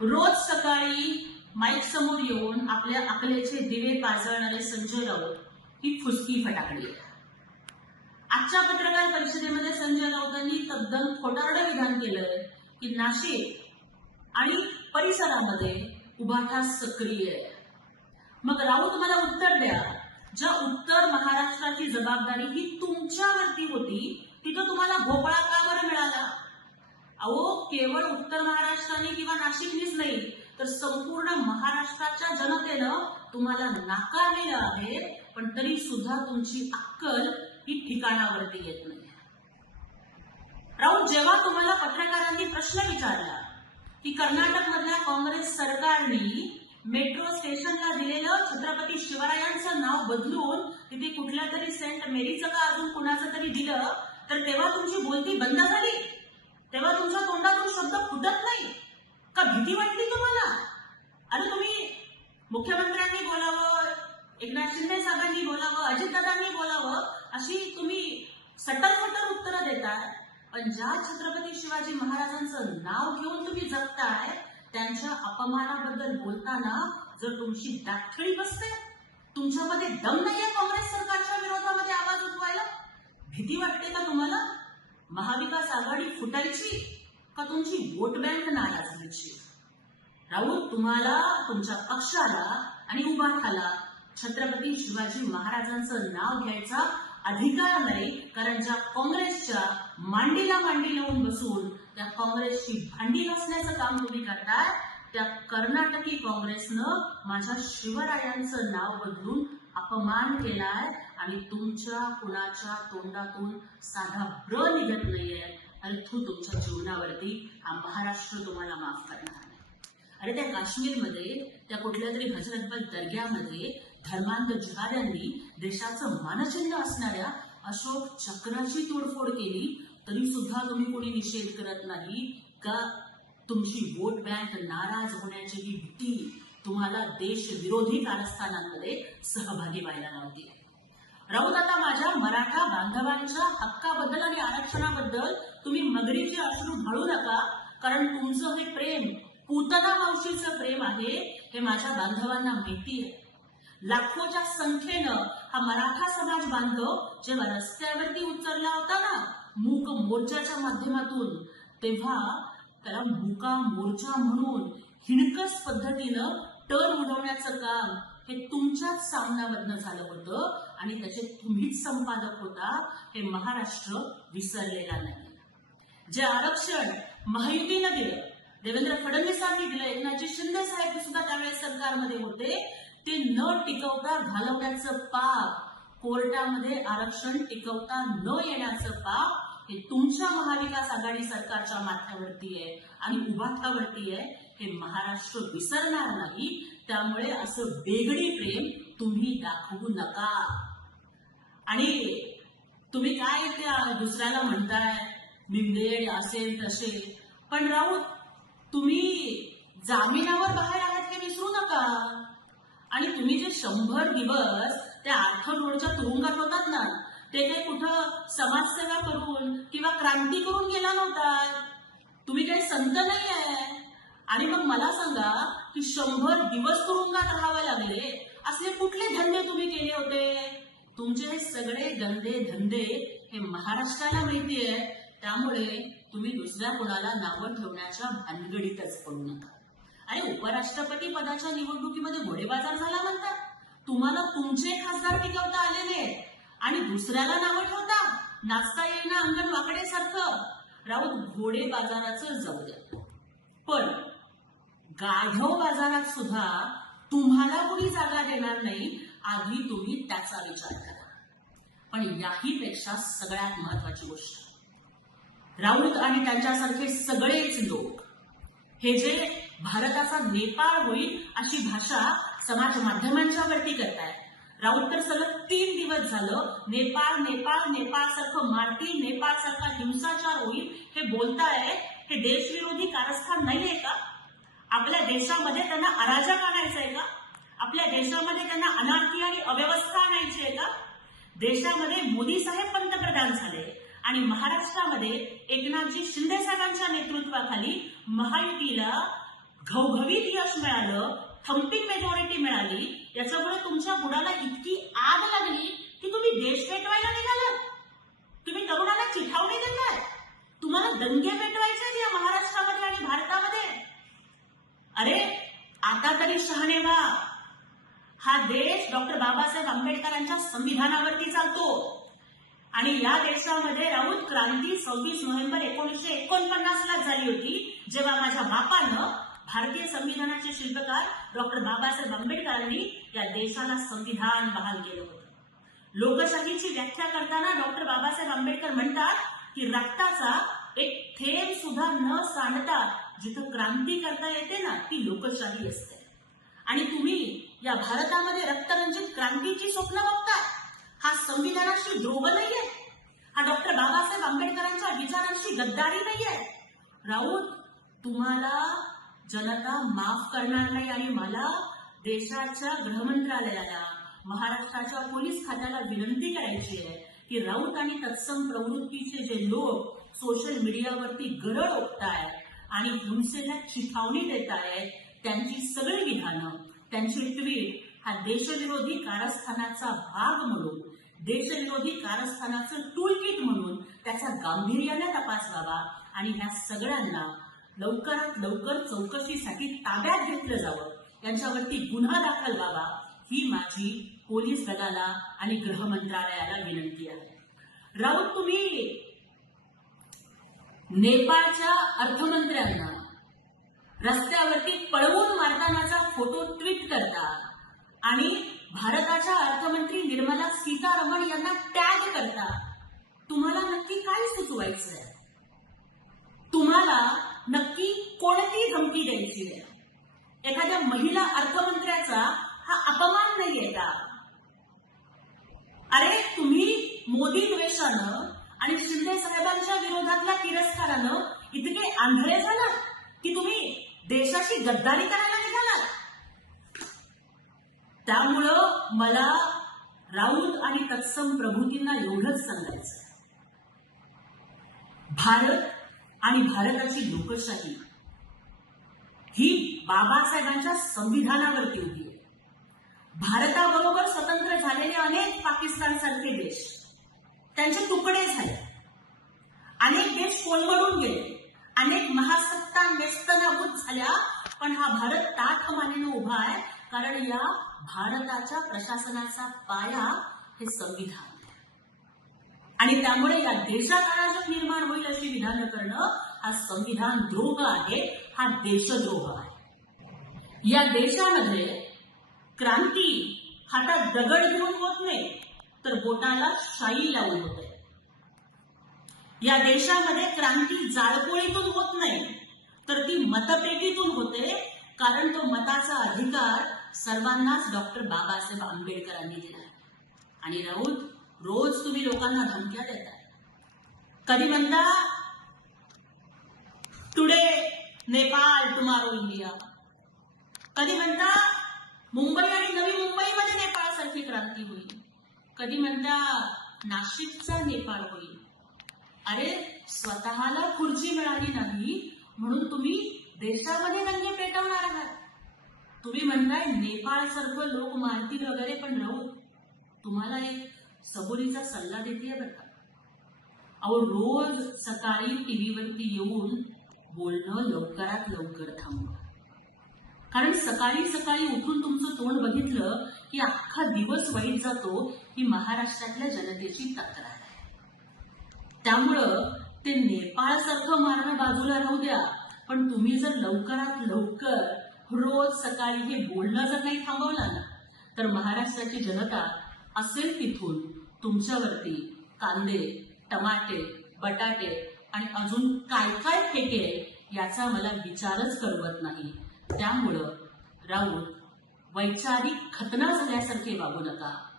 रोज सकाळी माईक समोर येऊन आपल्या अकलेचे दिवे पाजळणारे संजय राऊत ही फुसकी फटाकडी आजच्या पत्रकार परिषदेमध्ये संजय राऊतांनी तद्दन खोटारडं विधान केलं की नाशिक आणि परिसरामध्ये उभाठा सक्रिय आहे मग राऊत मला उत्तर द्या ज्या उत्तर महाराष्ट्राची जबाबदारी ही तुमच्यावरती होती तिथं तुम्हाला भोपळा का बरं मिळाला अहो केवळ उत्तर महाराष्ट्राने किंवा नाशिकनेच नाही तर संपूर्ण महाराष्ट्राच्या जनतेनं तुम्हाला नाकारलेलं आहे पण तरी सुद्धा तुमची अक्कल ही ठिकाणावरती येत नाही राऊत जेव्हा तुम्हाला पत्रकारांनी प्रश्न विचारला की कर्नाटक मधल्या काँग्रेस सरकारने मेट्रो स्टेशनला दिलेलं छत्रपती शिवरायांचं नाव बदलून तिथे कुठल्या तरी सेंट मेरीचं का अजून कुणाचं तरी दिलं तर तेव्हा तुमची बोलती बंद झाली तेव्हा तुमच्या तोंडातून शब्द फुटत नाही का भीती वाटली तुम्हाला अरे तुम्ही मुख्यमंत्र्यांनी बोलावं एकनाथ शिंदे साहेबांनी बोलावं अजितदादांनी बोलावं अशी तुम्ही सटल फटर उत्तरं देताय पण ज्या छत्रपती शिवाजी महाराजांचं नाव घेऊन तुम्ही जगताय त्यांच्या अपमानाबद्दल बोलताना जर तुमची दाखळी बसते तुमच्यामध्ये दम नाहीये काँग्रेस सरकारच्या विरोधामध्ये आवाज उठवायला भीती वाटते का तुम्हाला महाविकास आघाडी फुटायची का तुमची वोट बँक नाराज व्हायची राहुल तुम्हाला तुमच्या पक्षाला आणि उभाठाला छत्रपती शिवाजी महाराजांचं नाव घ्यायचा अधिकार नाही कारण ज्या काँग्रेसच्या मांडीला मांडी लावून बसून त्या काँग्रेसची भांडी घासण्याचं काम तुम्ही करताय त्या कर्नाटकी काँग्रेसनं माझ्या शिवरायांचं नाव बदलून अपमान केलाय आणि तुमच्या कुणाच्या तोंडातून साधा ब्र निघत नाहीये अरे तू तुमच्या जीवनावरती हा महाराष्ट्र तुम्हाला माफ करणार अरे त्या काश्मीरमध्ये त्या कुठल्या तरी हजरतबल दर्ग्यामध्ये धर्मांध जुहाऱ्यांनी देशाचं मानचिन्ह असणाऱ्या अशोक चक्राची तोडफोड केली तरी सुद्धा तुम्ही कोणी निषेध करत नाही का तुमची वोट बँक नाराज होण्याची ही भीती तुम्हाला देशविरोधी कारस्थानांमध्ये सहभागी व्हायला लावतील राऊत आता माझ्या मराठा बांधवांच्या हक्काबद्दल आणि आरक्षणाबद्दल तुम्ही मगरीचे अश्रू ढाळू नका कारण तुमचं हे प्रेम पूतना मावशीचं प्रेम आहे हे माझ्या बांधवांना माहिती आहे लाखोच्या संख्येनं हा मराठा समाज बांधव जेव्हा रस्त्यावरती उतरला होता ना मूक मोर्चाच्या माध्यमातून तेव्हा त्याला मुका मोर्चा म्हणून हिणकस पद्धतीनं टर्न उडवण्याचं काम हे तुमच्याच सामनामधनं झालं होतं आणि त्याचे तुम्हीच संपादक होता हे महाराष्ट्र विसरलेला नाही जे आरक्षण महायुतीनं दिलं देवेंद्र फडणवीसांनी दिलं एकनाथजी शिंदे साहेब सुद्धा त्यावेळेस सरकारमध्ये होते ते न टिकवता घालवण्याचं पाप कोर्टामध्ये आरक्षण टिकवता न येण्याचं पाप हे तुमच्या महाविकास आघाडी सरकारच्या माथ्यावरती आहे आणि उभाथ्यावरती आहे हे महाराष्ट्र विसरणार नाही त्यामुळे असं वेगळी प्रेम तुम्ही दाखवू नका आणि तुम्ही काय त्या दुसऱ्याला म्हणताय बिंदेड असेल तसे पण राऊत तुम्ही जामिनावर बाहेर आहात हे विसरू नका आणि तुम्ही जे शंभर दिवस त्या आठवण रोडच्या तुरुंगात होतात ना ते काही कुठं समाजसेवा करून किंवा क्रांती करून गेला नव्हता तुम्ही काही संत नाही आहे आणि मग मला सांगा की शंभर दिवस तुरुंगात राहावे लागले असले कुठले धंदे तुम्ही केले होते तुमचे हे सगळे गंदे धंदे हे महाराष्ट्राला माहिती आहे त्यामुळे तुम्ही दुसऱ्या कोणाला नावं ठेवण्याच्या भानगडीतच पडू नका आणि उपराष्ट्रपती पदाच्या निवडणुकीमध्ये घोडेबाजार झाला म्हणतात तुम्हाला तुमचे खासदार टिकवता आलेले आणि दुसऱ्याला नावं ठेवता नाचता येईल ना अंगण वाकडे सारखं राऊत घोडे बाजाराचं जाऊ द्या पण गाढव बाजारात सुद्धा तुम्हाला कुणी जागा देणार नाही आधी तुम्ही त्याचा विचार करा पण याही पेक्षा सगळ्यात महत्वाची गोष्ट राऊत आणि त्यांच्यासारखे सगळेच लोक हे जे भारताचा नेपाळ होईल अशी भाषा समाज माध्यमांच्या वरती करतायत राऊत तर सलग तीन दिवस झालं नेपाळ नेपाळ नेपाळ सारखं माती नेपाळ सारखा हिंसाचार होईल हे बोलताय हे देशविरोधी कारस्थान नाहीये का आपल्या देशामध्ये त्यांना अराजक आणायचंय का आपल्या देशामध्ये त्यांना अनार्थी आणि अव्यवस्था आणायची आहे का देशामध्ये मोदी साहेब पंतप्रधान झाले आणि महाराष्ट्रामध्ये एकनाथजी शिंदे साहेबांच्या नेतृत्वाखाली महायुतीला घवघवीत यश मिळालं थंपिंग मेजॉरिटी मिळाली याच्यामुळे तुमच्या बुडाला इतकी आग लागली की तुम्ही देश पेटवायला निघालात तुम्ही तरुणाला चिठावणी देताय तुम्हाला दंगे आणि शहाणे व्हा हा देश डॉक्टर बाबासाहेब आंबेडकरांच्या संविधानावरती चालतो आणि या देशामध्ये राहून क्रांती सव्वीस नोव्हेंबर एकोणीसशे एकोणपन्नास ला झाली होती जेव्हा माझ्या बापानं भारतीय संविधानाचे शिल्पकार डॉक्टर बाबासाहेब आंबेडकरांनी या देशाला संविधान बहाल केलं होतं लोकशाहीची व्याख्या करताना डॉक्टर बाबासाहेब आंबेडकर म्हणतात की रक्ताचा एक थेंब सुद्धा न सांडता जिथं क्रांती करता येते ना ती लोकशाही असते आणि तुम्ही या भारतामध्ये रक्तरंजित क्रांतीची स्वप्न बघताय हा संविधानाशी द्रोह नाहीये हा डॉक्टर बाबासाहेब आंबेडकरांच्या विचारांशी गद्दारी नाहीये राऊत तुम्हाला जनता माफ करणार नाही आणि मला देशाच्या गृहमंत्रालयाला महाराष्ट्राच्या पोलीस खात्याला विनंती करायची आहे की राऊत आणि तत्सम प्रवृत्तीचे जे लोक सोशल मीडियावरती गरळ ओकतायत आणि हिंसेला चिथावणी देत आहेत त्यांची सगळी विधानं त्यांची ट्विट हा देशविरोधी कारस्थानाचा भाग म्हणून देशविरोधी कारस्थानाचं टूल किट म्हणून त्याचा गांभीर्याने तपास व्हावा आणि ह्या सगळ्यांना लवकरात लवकर चौकशीसाठी ताब्यात घेतलं जावं त्यांच्यावरती गुन्हा दाखल व्हावा ही माझी पोलीस दलाला आणि गृह मंत्रालयाला विनंती आहे राऊत तुम्ही नेपाळच्या अर्थमंत्र्यांना रस्त्यावरती पळवून मारतानाचा फोटो ट्विट करता आणि भारताच्या अर्थमंत्री निर्मला सीतारामन यांना टॅग करता तुम्हाला नक्की काय सुचवायचं तुम्हाला नक्की कोणती धमकी द्यायची आहे एखाद्या महिला अर्थमंत्र्याचा हा अपमान नाही येता अरे तुम्ही मोदी द्वेषानं आणि शिंदे साहेबांच्या विरोधातल्या तिरस्कारानं इतके आंधळे झाला की तुम्ही देशाशी गद्दारी करायला निघालात त्यामुळं मला राऊत आणि तत्सम प्रभूतींना एवढंच सांगायचं भारत आणि भारताची लोकशाही ही बाबासाहेबांच्या संविधानावरती उभी आहे भारताबरोबर स्वतंत्र झालेले अनेक पाकिस्तान सारखे देश त्यांचे तुकडे झाले अनेक देश कोलमडून गेले अनेक महासत्ता होत झाल्या पण हा भारत ताठ उभा आहे कारण या भारताच्या प्रशासनाचा पाया हे संविधान आणि त्यामुळे या देशात अराजक निर्माण होईल अशी विधानं करणं हा संविधान द्रोह आहे हा देशद्रोह आहे या देशामध्ये क्रांती हातात दगड घेऊन होत नाही तर बोटाला शाई लावून होते या देशामध्ये क्रांती जाळपोळीतून होत नाही तर ती मतपेटीतून होते कारण तो मताचा अधिकार सर्वांनाच डॉक्टर बाबासाहेब आंबेडकरांनी दिला आणि राऊत रोज तुम्ही लोकांना धमक्या देता कधी म्हणता टुडे नेपाळ टुमारो इंडिया कधी म्हणता मुंबई आणि नवी मुंबईमध्ये नेपाळसारखी क्रांती होईल कधी म्हणता नाशिकचा नेपाळ होईल अरे स्वतःला खुर्ची मिळाली नाही म्हणून तुम्ही देशामध्ये दंगे पेटवणार आहात तुम्ही म्हणताय नेपाळ सर्व लोक मारतील वगैरे पण राहू तुम्हाला एक सबोरीचा सल्ला देते का अहो रोज सकाळी टीव्हीवरती येऊन बोलणं लवकरात लवकर थांबवा कारण सकाळी सकाळी उठून तुमचं तोंड बघितलं की अख्खा दिवस वाईट जातो ही महाराष्ट्रातल्या जनतेची तक्रार त्यामुळं ते नेपाळसारखं मार्ग बाजूला राहू द्या पण तुम्ही जर लवकरात लवकर रोज सकाळी हे बोलणं जर नाही थांबवलं ना तर महाराष्ट्राची जनता असेल तिथून तुमच्यावरती कांदे टमाटे बटाटे आणि अजून काय काय फेकेल याचा मला विचारच करवत नाही त्यामुळं राहुल वैचारिक खतना झाल्यासारखे वागू नका